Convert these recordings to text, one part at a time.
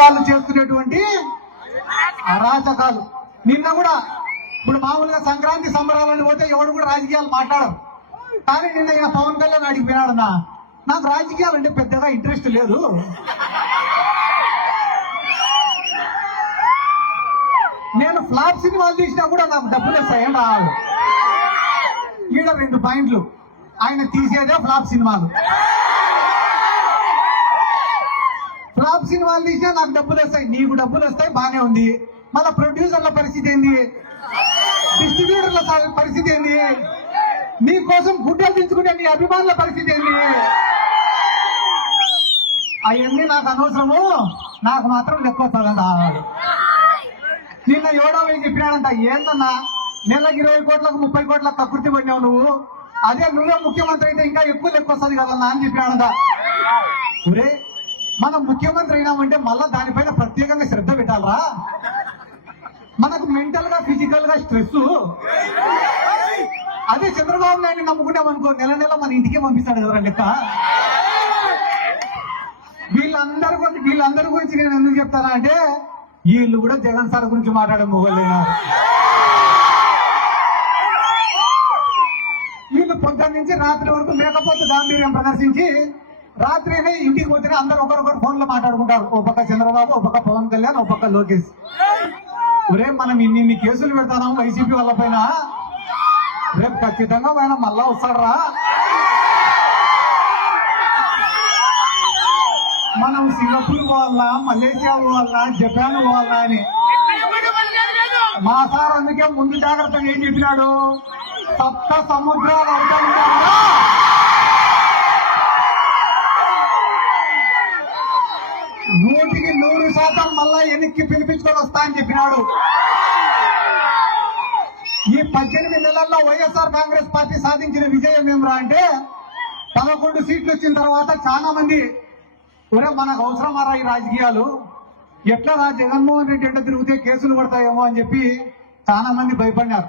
వాళ్ళు చేస్తున్నటువంటి అరాచకాలు. నిన్న కూడా ఇప్పుడు మామూలుగా సంక్రాంతి సంబరాలను పోతే ఎవడు కూడా రాజకీయాలు మాట్లాడరు. కానీ నిన్న ఈయన పవన్ కళ్యాణ్ అడిగిపోయాడన్నా, నాకు రాజకీయాలు అంటే పెద్దగా ఇంట్రెస్ట్ లేదు, నేను ఫ్లాప్ సినిమాలు తీసినా కూడా నాకు డబ్బులు వస్తాయని రావాలి. ఈడ 2 పాయింట్లు, ఆయన తీసేదే ఫ్లాప్ సినిమాలు. ఫ్లాప్ సినిమాలు తీసినా నాకు డబ్బులు వస్తాయి, నీకు డబ్బులు వస్తాయి, బానే ఉంది. మన ప్రొడ్యూసర్ల పరిస్థితి ఏంది, డిస్ట్రిబ్యూటర్ల పరిస్థితి ఏంది, నీ కోసం గుడ్డలు తీసుకునే నీ అభిమానుల పరిస్థితి ఏంది? అవన్నీ నాకు అనవసరము, నాకు మాత్రం లెక్క వస్తుందంట. నిన్న ఎవడో చెప్పినాడంట, ఏందన్నా నెలకు 20 కోట్లకు 30 కోట్లకు కకృతి పడినావు నువ్వు, అదే నువ్వే ముఖ్యమంత్రి అయితే ఇంకా ఎక్కువ లెక్క వస్తుంది కదన్నా అని చెప్పినాడంట. ఒరే, మనం ముఖ్యమంత్రి అయినామంటే మళ్ళా దానిపైన ప్రత్యేకంగా శ్రద్ధ పెట్టాలరా? మనకు మెంటల్ గా ఫిజికల్ గా స్ట్రెస్. అదే చంద్రబాబు నాయుడు నమ్ముకుంటామనుకో, నెల నెల మన ఇంటికే పంపిస్తాడు కదా లెక్క. వీళ్ళందరి గురించి నేను ఎందుకు చెప్తానా అంటే, వీళ్ళు కూడా జగన్ సార్ గురించి మాట్లాడే మొగలేనారు. వీళ్ళు పొద్దున్న నుంచి రాత్రి వరకు లేకపోతే గాంభీర్యం ప్రదర్శించి రాత్రినే ఇంటికి పోతే అందరూ ఒకరొకరు ఫోన్ లో మాట్లాడుకుంటారు. ఓ పక్క చంద్రబాబు, ఓ పక్క పవన్ కళ్యాణ్, ఓ పక్క లోకేష్. ఒరే, మనం ఇన్ని కేసులు పెడతాం వైసీపీ వాళ్ళ పైన, రేపు ఖచ్చితంగా ఆయన మళ్ళా వస్తాడరా. మనం సింగపూర్ పోవాలా, మలేషియా పోవాలా, జపాన్ పోవాలా అని. మా సార్ అందుకే ముందు జాగ్రత్తగా ఏం చెప్పినాడు, 7 సముద్రాలు అవుతాయి, 100% మళ్ళా వెనక్కి పిలిపించుకొని వస్తా అని చెప్పినాడు. ఈ 18 నెలల్లో వైఎస్ఆర్ కాంగ్రెస్ పార్టీ సాధించిన విజయం ఏమిరా అంటే, 11 సీట్లు వచ్చిన తర్వాత చాలా మంది, ఒరే మనకు అవసరమారా ఈ రాజకీయాలు, ఎట్లా జగన్మోహన్ రెడ్డి అంటే తిరిగితే కేసులు పడతాయేమో అని చెప్పి చాలా మంది భయపడినారు.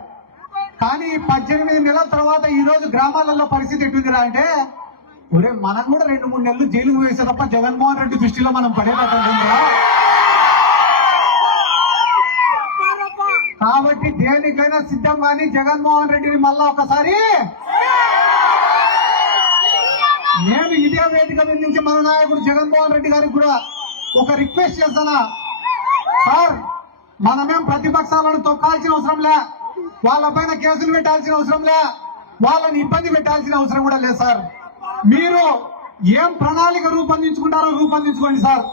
కానీ 18 నెలల తర్వాత ఈ రోజు గ్రామాలలో పరిస్థితి ఎట్టుందిరా అంటే, ఒరే మనం కూడా 2-3 నెలలు జైలుకు వేసే తప్ప జగన్మోహన్ రెడ్డి దృష్టిలో మనం పడేటట్టుందా? కాబట్టి దేనికైనా సిద్ధం కానీ జగన్మోహన్ రెడ్డిని మళ్ళా ఒకసారి నేను ఇదే వేదిక నుంచి మన నాయకుడు జగన్మోహన్ రెడ్డి గారికి కూడా ఒక రిక్వెస్ట్ చేస్తానా, సార్ మనమేం ప్రతిపక్షాలను తొక్కాల్సిన అవసరం లే, వాళ్ళపైన కేసులు పెట్టాల్సిన అవసరం లే, వాళ్ళని ఇబ్బంది పెట్టాల్సిన అవసరం కూడా లేదు సార్. మీరు ఏం ప్రణాళిక రూపొందించుకుంటారో రూపొందించుకోండి సార్.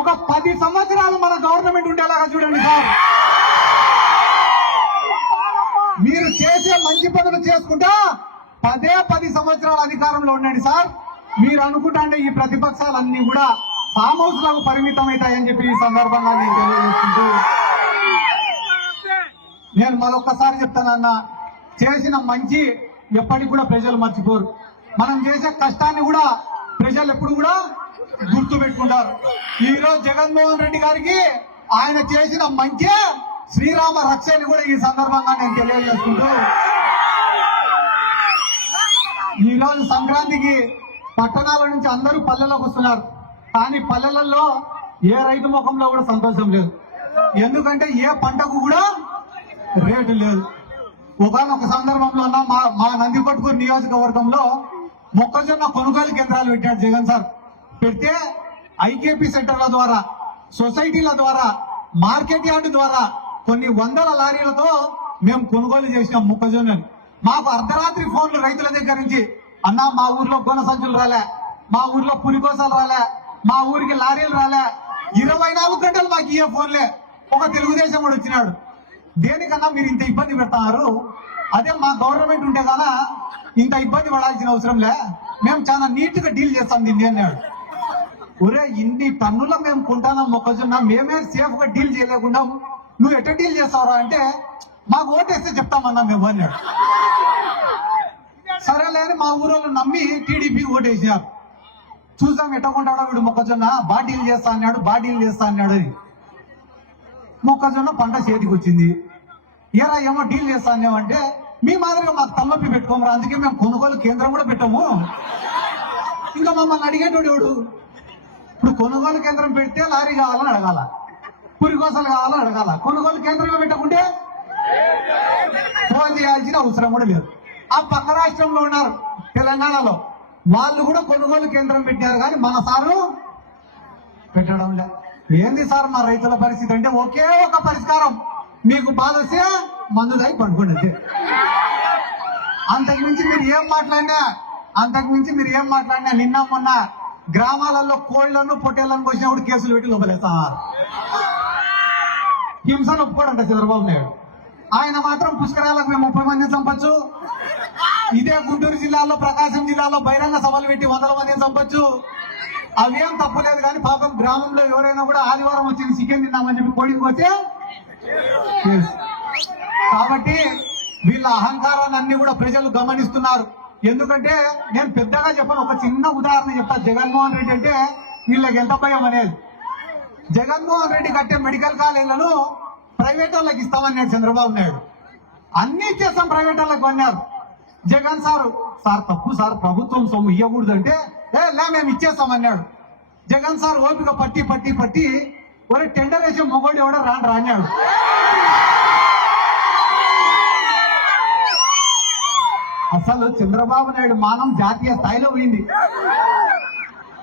ఒక 10 సంవత్సరాలు మన గవర్నమెంట్ ఉండేలాగా చూడండి సార్. మీరు చేసే మంచి పనులు చేసుకుంటా 10 సంవత్సరాల అధికారంలో ఉండండి సార్. మీరు అనుకుంటా అంటే ఈ ప్రతిపక్షాలన్నీ కూడా ఫామ్ హౌస్ లకు పరిమితం అవుతాయని చెప్పి ఈ సందర్భంగా నేను తెలియజేసుకుంటూ, నేను మరొకసారి చెప్తానన్నా, చేసిన మంచి ఎప్పటికి కూడా ప్రజలు మర్చిపోరు. మనం చేసే కష్టాన్ని కూడా ప్రజలు ఎప్పుడు కూడా గుర్తు పెట్టుకుంటారు. ఈ రోజు జగన్మోహన్ రెడ్డి గారికి ఆయన చేసిన మంచి శ్రీరామ రక్షని కూడా ఈ సందర్భంగా నేను తెలియజేసుకుంటూ, ఈ రోజు సంక్రాంతికి పట్టణాల నుంచి అందరూ పల్లెలోకి వస్తున్నారు. కానీ పల్లెలలో ఏ రైతు ముఖంలో కూడా సంతోషం లేదు. ఎందుకంటే ఏ పంటకు కూడా రేటు లేదు. ఒకనొక సందర్భంలో మా నందికొట్కూరు నియోజకవర్గంలో మొక్కజొన్న కొనుగోలు కేంద్రాలు పెట్టాడు జగన్ సార్. పెడితే ఐకేపీ సెంటర్ల ద్వారా, సొసైటీల ద్వారా, మార్కెట్ యార్డు ద్వారా కొన్ని 100 లారీలతో మేము కొనుగోలు చేసినాం మొక్కజొన్నని. మాకు అర్ధరాత్రి ఫోన్లు రైతుల దగ్గర నుంచి, అన్నా మా ఊర్లో గొన సంచులు రాలే, మా ఊర్లో పులికోసాలు రాలే, మా ఊరికి లారీలు రాలే, 24 గంటలు మాకు ఇయ్యే ఫోన్లే. ఒక తెలుగుదేశం కూడా వచ్చినాడు, దేనికన్నా మీరు ఇంత ఇబ్బంది పెడతారు, అదే మా గవర్నమెంట్ ఉంటే కదా ఇంత ఇబ్బంది పడాల్సిన అవసరం లే, మేము చాలా నీట్ గా డీల్ చేస్తాం దీన్ని అన్నాడు. ఒరే, ఇన్ని టన్నుల మేము కొంటాం మొక్కజొన్న, మేమే సేఫ్ గా డీల్ చేయలేకుండా నువ్వు ఎట్లా డీల్ చేస్తావురా అంటే, మాకు ఓటేస్తే చెప్తామన్నా మేము అన్నాడు. సరేలే అని మా ఊరోళ్ళు నమ్మి టీడీపీ ఓటేసినారు. చూసాం ఎట్టకుంటాడో వీడు మొక్కజొన్న, బా డీల్ చేస్తా అన్నాడు అని. మొక్కజొన్న పంట చేతికి వచ్చింది. ఏరా ఏమో డీల్ చేస్తా అన్నామంటే, మీ మాదిరిగా మాకు తలనొప్పి పెట్టుకోమరా, అందుకే మేము కొనుగోలు కేంద్రం కూడా పెట్టాము. ఇంకా మమ్మల్ని అడిగేటోడు ఎవడు? ఇప్పుడు కొనుగోలు కేంద్రం పెడితే లారీ కావాలని అడగాల, పురికోసలు కావాలని అడగాల. కొనుగోలు కేంద్రంగా పెట్టకుంటే ఫోన్ చేయాల్సిన అవసరం కూడా లేదు. ఆ పక్క రాష్ట్రంలో ఉన్నారు తెలంగాణలో, వాళ్ళు కూడా కొనుగోలు కేంద్రం పెట్టారు, కానీ మన సారు పెట్టడం లేదు. ఏంది సార్ మా రైతుల పరిస్థితి అంటే ఒకే ఒక పరిష్కారం, మీకు బాధ వస్తే మందు దాగి పడుకోండి. అంతకుమించి మీరు ఏం మాట్లాడినా నిన్న మొన్న గ్రామాలలో కోళ్లను పొట్టేళ్లను కోసినప్పుడు కేసులు పెట్టి లోపలేస్తారు. హింసను ఒప్పుకోడంట చంద్రబాబు నాయుడు. ఆయన మాత్రం పుష్కరాలకు మేము 30 మందిని చంపొచ్చు, ఇదే గుంటూరు జిల్లాలో ప్రకాశం జిల్లాలో బహిరంగ సభలు పెట్టి 100 మందిని చంపొచ్చు, అవేం తప్పులేదు. కానీ పాపం గ్రామంలో ఎవరైనా కూడా ఆదివారం వచ్చింది చికెన్ తిన్నామని చెప్పి కోడికి వస్తే, కాబట్టి వీళ్ళ అహంకారాన్ని అన్ని కూడా ప్రజలు గమనిస్తున్నారు. ఎందుకంటే నేను పెద్దగా చెప్పను, ఒక చిన్న ఉదాహరణ చెప్తా. జగన్మోహన్ రెడ్డి అంటే వీళ్ళకి ఎంత భయం అనేది. జగన్మోహన్ రెడ్డి కట్టే మెడికల్ కాలేజీలను ప్రైవేట్ వాళ్ళకి ఇస్తామన్నాడు చంద్రబాబు నాయుడు. అన్ని ఇచ్చేస్తాం ప్రైవేట్ వాళ్ళకి అన్నారు. జగన్ సార్ తప్పు సార్, ప్రభుత్వం సొమ్ము ఇవ్వకూడదు అంటే మేము ఇచ్చేస్తామన్నాడు. జగన్ సార్ ఓపిక పట్టి ఒరే టెండర్ వేసే మొగోడు ఎవడో రాన్నాడు. అసలు చంద్రబాబు నాయుడు మానం జాతీయ స్థాయిలో పోయింది.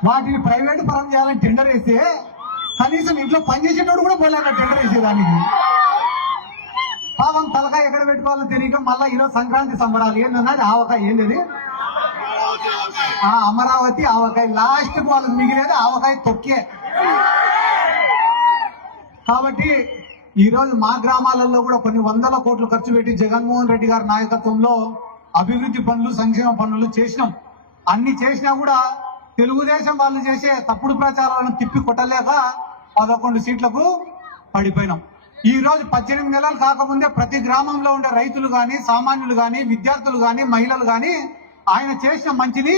వాటిని ప్రైవేట్ పరం చేయాలని టెండర్ వేస్తే కనీసం ఇంట్లో పనిచేసేటోడు కూడా పోలేక టెండర్ వేసేదానికి. పాపం తలకాయ ఎక్కడ పెట్టుకోవాలో తెలియక మళ్ళా ఈరోజు సంక్రాంతి సంబరాలు ఏంటన్నది ఆవకాయ ఏంటది, అమరావతి ఆవకాయ, లాస్ట్ కు వాళ్ళకి మిగిలేది ఆవకాయ తొక్కే. కాబట్టి ఈ రోజు మా గ్రామాలలో కూడా కొన్ని 100 కోట్లు ఖర్చు పెట్టి జగన్మోహన్ రెడ్డి గారి నాయకత్వంలో అభివృద్ధి పనులు, సంక్షేమ పనులు చేసినాం. అన్ని చేసినా కూడా తెలుగుదేశం వాళ్ళు చేసే తప్పుడు ప్రచారాలను తిప్పి కొట్టలేక 11 సీట్లకు పడిపోయినాం. ఈ రోజు 18 నెలలు కాకముందే ప్రతి గ్రామంలో ఉండే రైతులు గాని, సామాన్యులు గాని, విద్యార్థులు గాని, మహిళలు గాని ఆయన చేసిన మంచిని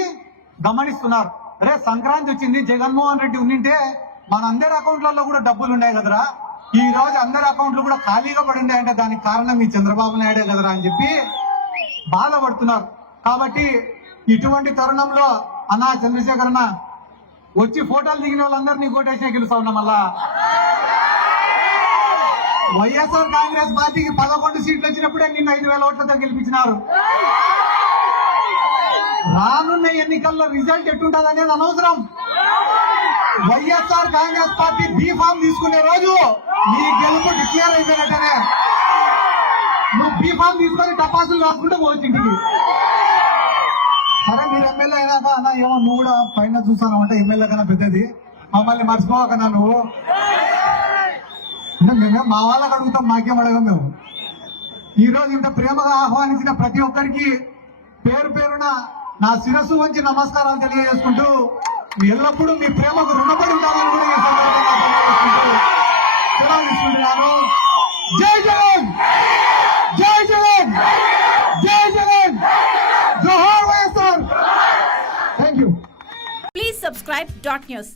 గమనిస్తున్నారు. అరే సంక్రాంతి వచ్చింది, జగన్మోహన్ రెడ్డి ఉండింటే మనందరి అకౌంట్లలో కూడా డబ్బులు ఉన్నాయి కదరా, ఈ రోజు అందరి అకౌంట్లు కూడా ఖాళీగా పడి ఉన్నాయంటే దానికి కారణం ఈ చంద్రబాబు నాయుడే కదరా అని చెప్పి బాధపడుతున్నారు. కాబట్టి ఇటువంటి తరుణంలో అన్నా చంద్రశేఖర్ అన్న వచ్చి ఫోటోలు దిగిన వాళ్ళందరినీ కోటేసే గెలుస్తా ఉన్నా. మళ్ళా వైఎస్ఆర్ కాంగ్రెస్ పార్టీకి 11 సీట్లు వచ్చినప్పుడే నిన్న 5,000 ఓట్లతో గెలిపించినారు. రానున్న ఎన్నికల్లో రిజల్ట్ ఎట్టుంటది అనేది అనవసరం. వైఎస్ఆర్ కాంగ్రెస్ పార్టీ బీఫామ్ తీసుకునే రోజు నీ గెలుపు డిక్లేర్ అయిపోయినట్టనే. నువ్వు బీఫామ్ తీసుకొని టపాసులు రాసుకుంటూ పోవచ్చు ఇంటికి. సరే మీరు ఎమ్మెల్యే అయినాక అన్న ఏమో నువ్వు కూడా పైన చూస్తాను అంటే ఎమ్మెల్యే కన్నా పెద్దది, మమ్మల్ని మర్చిపోకన్నా నువ్వు. మేమే మా వాళ్ళకి అడుగుతాం, మాకేం అడగం మేము. ఈ రోజు ఇంత ప్రేమగా ఆహ్వానించిన ప్రతి ఒక్కరికి పేరు పేరున నా శిరస్సు వంచి నమస్కారాలు తెలియజేసుకుంటూ ఎల్లప్పుడూ మీ ప్రేమకు రుణపడి ఉంటామని కూడా ఈ సందర్భంగా తెలియజేసుకుంటూ సెలవు తీసుకుంటున్నాను. జై జగన్, జై జగన్, జై జగన్, జోహార్ YSR. Thank you. Please subscribe Dot News.